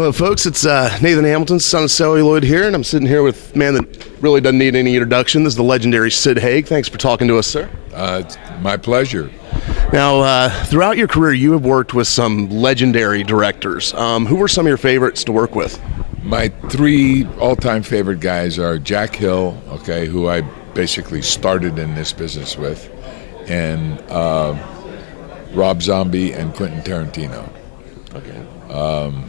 Hello, folks. It's Nathan Hamilton, son of Celluloid here, and I'm sitting here with a man that really doesn't need any introduction. This is the legendary Sid Haig. Thanks for talking to us, sir. It's my pleasure. Now, throughout your career, you have worked with some legendary directors. Who were some of your favorites to work with? My three all-time favorite guys are Jack Hill, okay, who I basically started in this business with, and Rob Zombie and Quentin Tarantino. Okay.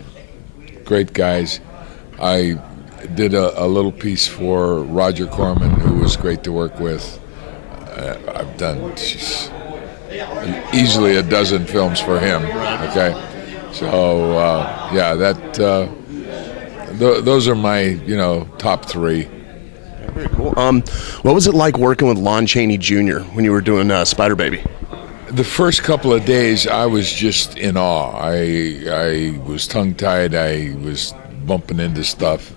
Great guys. I did a little piece for Roger Corman, who was great to work with. I've done easily a dozen films for him. Okay, so those are my top three. Very cool. What was it like working with Lon Chaney Jr. when you were doing Spider Baby? The first couple of days, I was just in awe. I was tongue-tied. I was bumping into stuff,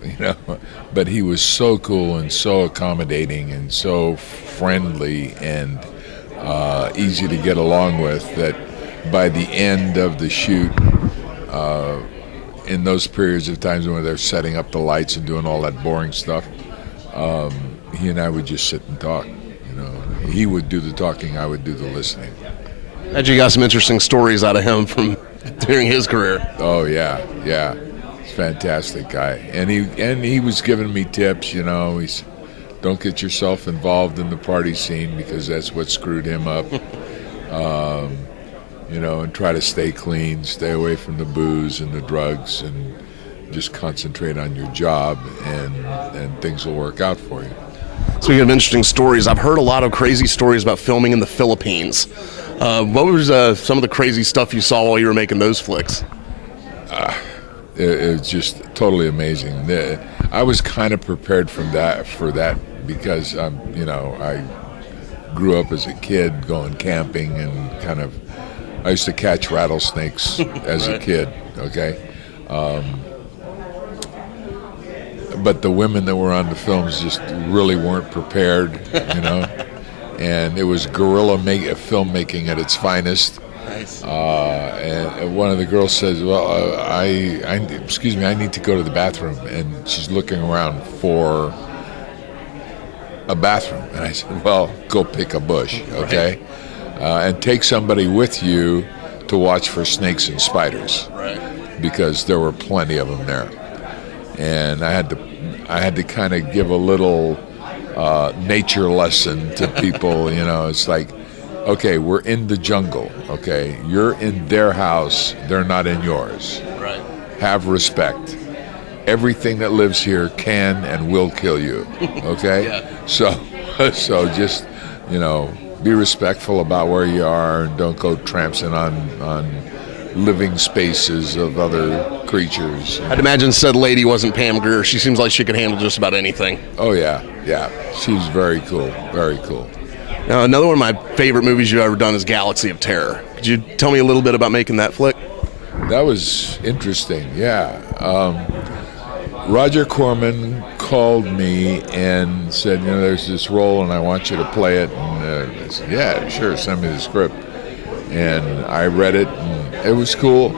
But he was so cool and so accommodating and so friendly and easy to get along with that by the end of the shoot, in those periods of times when they're setting up the lights and doing all that boring stuff, he and I would just sit and talk. He would do the talking, I would do the listening. You got some interesting stories out of him from during his career. Oh yeah. He's a fantastic guy, and he was giving me tips. He's don't get yourself involved in the party scene because that's what screwed him up. And try to stay clean, stay away from the booze and the drugs, and just concentrate on your job, and things will work out for you. Speaking of interesting stories, I've heard a lot of crazy stories about filming in the Philippines. What was some of the crazy stuff you saw while you were making those flicks? It was just totally amazing. I was kind of prepared for that because I grew up as a kid going camping and I used to catch rattlesnakes as a kid. Okay. But the women that were on the films just really weren't prepared, and it was guerrilla filmmaking at its finest. Nice. And one of the girls says, "Well, excuse me, I need to go to the bathroom," and she's looking around for a bathroom, and I said, "Well, go pick a bush, okay, and take somebody with you to watch for snakes and spiders, right? Because there were plenty of them there." And I had to kind of give a little nature lesson to people. It's like, okay, we're in the jungle. Okay, you're in their house; they're not in yours. Right. Have respect. Everything that lives here can and will kill you. Okay. Yeah. So just be respectful about where you are, and don't go trampsing on living spaces of other creatures. I'd imagine said lady wasn't Pam Grier. She seems like she could handle just about anything. Oh yeah. She's very cool, very cool. Now, another one of my favorite movies you've ever done is Galaxy of Terror. Could you tell me a little bit about making that flick? That was interesting, yeah. Roger Corman called me and said, there's this role and I want you to play it. And I said, yeah, sure, send me the script. And I read it, and it was cool.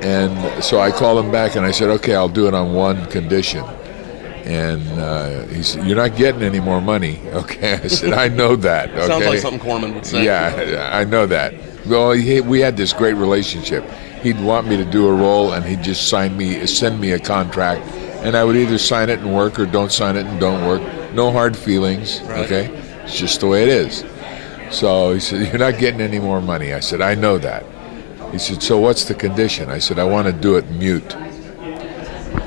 And so I called him back, and I said, okay, I'll do it on one condition. And he said, you're not getting any more money. Okay, I said, I know that. Okay? Sounds like something Corman would say. Yeah, I know that. Well, we had this great relationship. He'd want me to do a role, and he'd just send me a contract, and I would either sign it and work or don't sign it and don't work. No hard feelings, right. Okay? It's just the way it is. So he said, you're not getting any more money. I said, I know that. He said, so what's the condition? I said, I want to do it mute.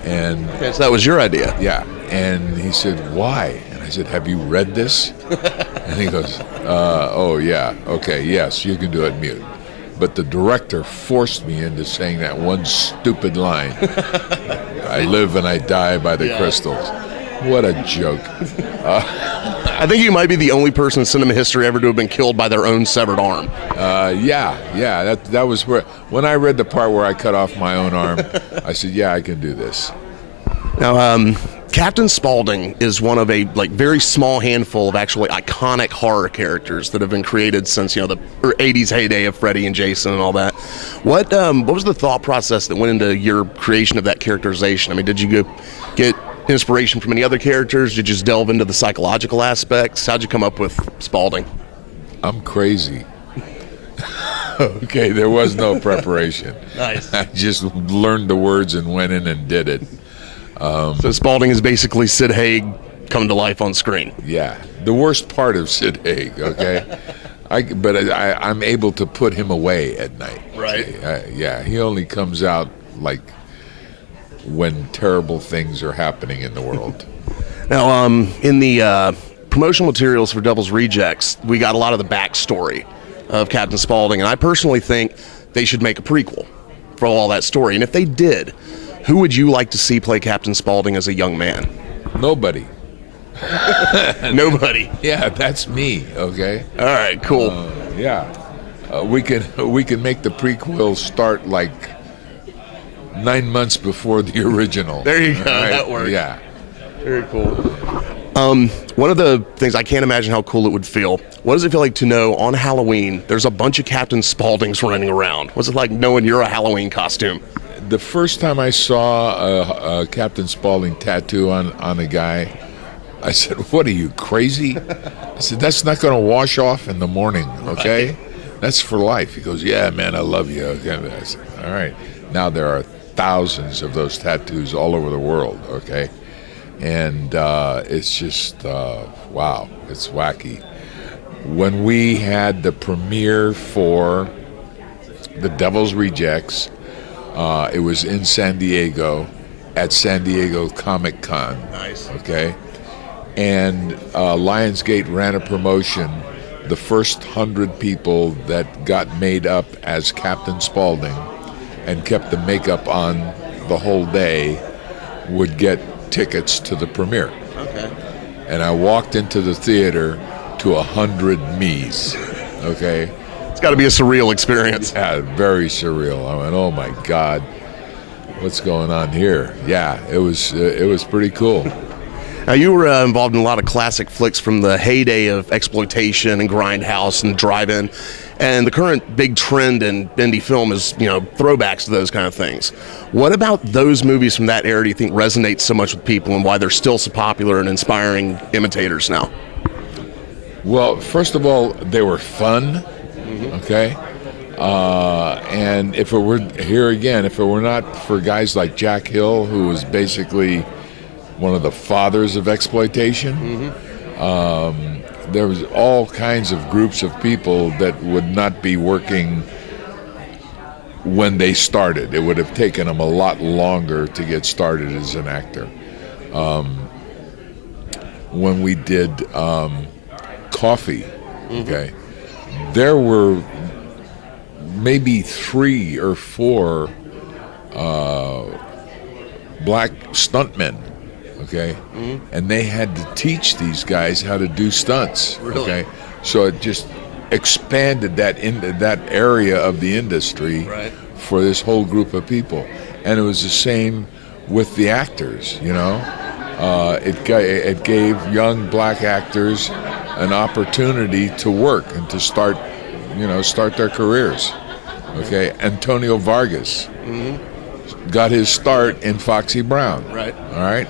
And okay, so that was your idea. Yeah. And he said, why? And I said, have you read this? And he goes, oh, yeah. Okay, yes, you can do it mute. But the director forced me into saying that one stupid line. I live and I die by the crystals. What a joke. I think you might be the only person in cinema history ever to have been killed by their own severed arm. Yeah. That was where, when I read the part where I cut off my own arm, I said, yeah, I can do this. Now, Captain Spaulding is one of a very small handful of actually iconic horror characters that have been created since the 80s heyday of Freddy and Jason and all that. What was the thought process that went into your creation of that characterization? I mean, did you go get inspiration from any other characters? Did you just delve into the psychological aspects? How'd you come up with Spaulding? I'm crazy. Okay, there was no preparation. Nice. I just learned the words and went in and did it. So Spaulding is basically Sid Haig coming to life on screen. Yeah, the worst part of Sid Haig, okay? I'm able to put him away at night. Right. Yeah, he only comes out like when terrible things are happening in the world. Now, in the promotional materials for Devil's Rejects, we got a lot of the backstory of Captain Spaulding, and I personally think they should make a prequel for all that story. And if they did, who would you like to see play Captain Spaulding as a young man? Nobody. Nobody. Yeah, that's me. Okay. All right. Cool. Yeah, we can make the prequel start like 9 months before the original. There you go. Right? That works. Yeah. Very cool. One of the things, I can't imagine how cool it would feel. What does it feel like to know on Halloween there's a bunch of Captain Spauldings running around? What's it like knowing you're a Halloween costume? The first time I saw a Captain Spaulding tattoo on a guy, I said, "What are you, crazy?" I said, "That's not going to wash off in the morning, okay? Right. That's for life." He goes, "Yeah, man, I love you." Okay. I said, "All right." Now there are thousands of those tattoos all over the world, okay? And it's just, wow, it's wacky. When we had the premiere for The Devil's Rejects, it was in San Diego at San Diego Comic Con. Nice. Okay? And Lionsgate ran a promotion. The first 100 people that got made up as Captain Spaulding and kept the makeup on the whole day would get tickets to the premiere. Okay. And I walked into the theater to 100 me's. Okay. It's got to be a surreal experience. Yeah, very surreal. I went, "Oh my God, what's going on here?" Yeah, it was pretty cool. Now, you were involved in a lot of classic flicks from the heyday of Exploitation and Grindhouse and Drive-In, and the current big trend in indie film is, throwbacks to those kind of things. What about those movies from that era do you think resonates so much with people, and why they're still so popular and inspiring imitators now? Well, first of all, they were fun, okay? And if it were not for guys like Jack Hill, who was basically one of the fathers of exploitation, there was all kinds of groups of people that would not be working when they started. It would have taken them a lot longer to get started as an actor. When we did Coffee, okay, there were maybe 3 or 4 black stuntmen, okay, and they had to teach these guys how to do stunts. Really? Okay, so it just expanded that into that area of the industry, right, for this whole group of people. And it was the same with the actors. It gave young black actors an opportunity to work and to start their careers. Okay, Antonio Vargas got his start in Foxy Brown. Right. All right.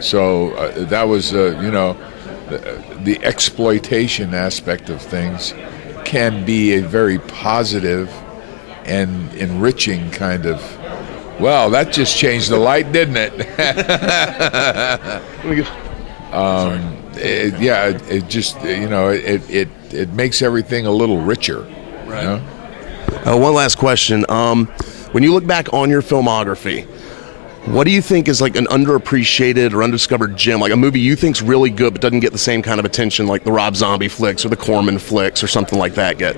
So that was, the exploitation aspect of things can be a very positive and enriching kind of. Well, that just changed the light, didn't it? It makes everything a little richer. Right. One last question. When you look back on your filmography, what do you think is like an underappreciated or undiscovered gem, like a movie you think's really good but doesn't get the same kind of attention like the Rob Zombie flicks or the Corman flicks or something like that get?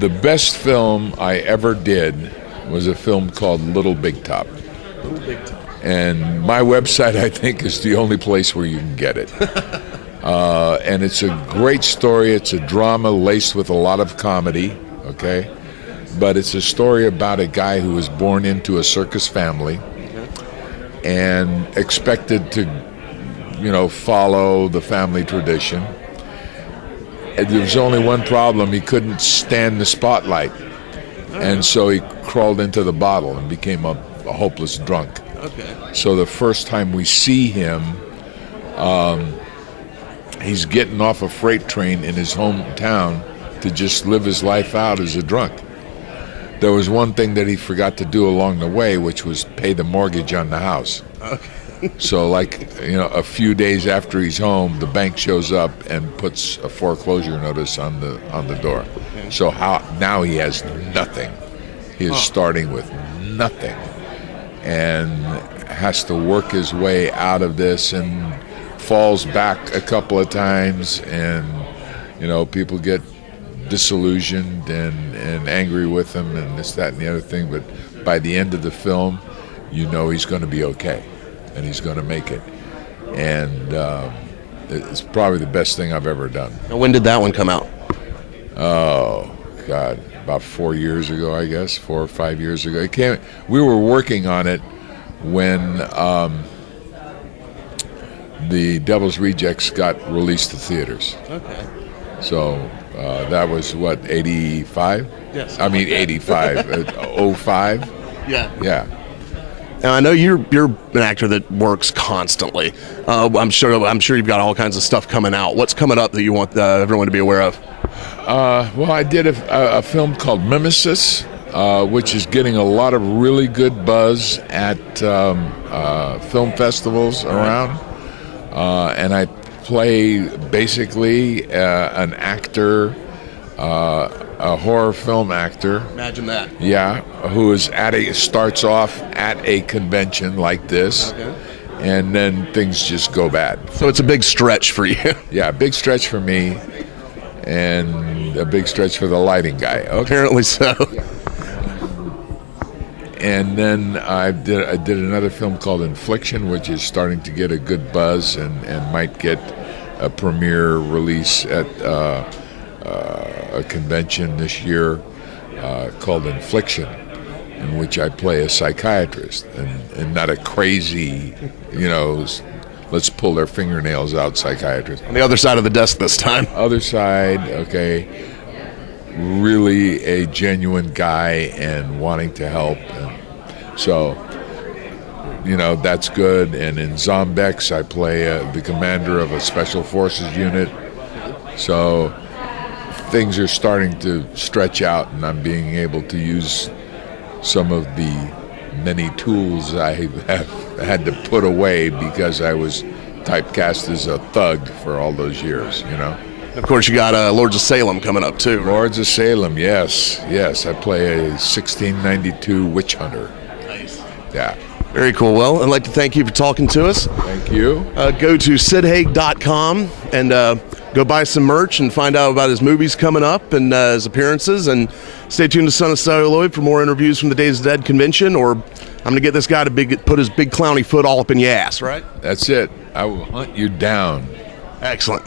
The best film I ever did was a film called Little Big Top. Little Big Top. And my website, I think, is the only place where you can get it. And it's a great story. It's a drama laced with a lot of comedy, okay? But it's a story about a guy who was born into a circus family and expected to, follow the family tradition. there was only one problem: he couldn't stand the spotlight, and so he crawled into the bottle and became a hopeless drunk. Okay. So the first time we see him, he's getting off a freight train in his hometown to just live his life out as a drunk. There was one thing that he forgot to do along the way, which was pay the mortgage on the house. Okay. So, a few days after he's home, the bank shows up and puts a foreclosure notice on the door. Okay. So now he has nothing. He is starting with nothing, and has to work his way out of this, and falls back a couple of times, and people get disillusioned and angry with him and this, that, and the other thing. But by the end of the film, he's going to be okay, and he's going to make it. And it's probably the best thing I've ever done. Now, when did that one come out? Oh, God, about 4 years ago, I guess, 4 or 5 years ago. We were working on it when the Devil's Rejects got released to theaters. Okay. So that was, 85? Yes. I mean, 85, 05? Yeah. Yeah. Now, I know you're an actor that works constantly. I'm sure you've got all kinds of stuff coming out. What's coming up that you want everyone to be aware of? Well, I did a film called Mimesis, which is getting a lot of really good buzz at film festivals around. And I play basically an actor, a horror film actor. Imagine that. Yeah, who is starts off at a convention like this, Okay. and then things just go bad. So it's a big stretch for you. Yeah, a big stretch for me, and a big stretch for the lighting guy. Okay. Apparently so. And then I did another film called Infliction, which is starting to get a good buzz and might get a premiere release at a convention this year called Infliction, in which I play a psychiatrist and not a crazy, let's pull their fingernails out psychiatrist. On the other side of the desk this time. Other side, okay, really a genuine guy and wanting to help. And so, that's good. And in Zombex, I play the commander of a special forces unit. So things are starting to stretch out, and I'm being able to use some of the many tools I have had to put away because I was typecast as a thug for all those years, Of course, you got Lords of Salem coming up too. Right? Lords of Salem, yes. I play a 1692 witch hunter. Nice. Yeah. Very cool. Well, I'd like to thank you for talking to us. Thank you. Go to sidhaig.com and go buy some merch and find out about his movies coming up and his appearances. And stay tuned to Son of Celluloid for more interviews from the Days of the Dead convention. Or I'm going to get this guy to put his big clowny foot all up in your ass, right? That's it. I will hunt you down. Excellent.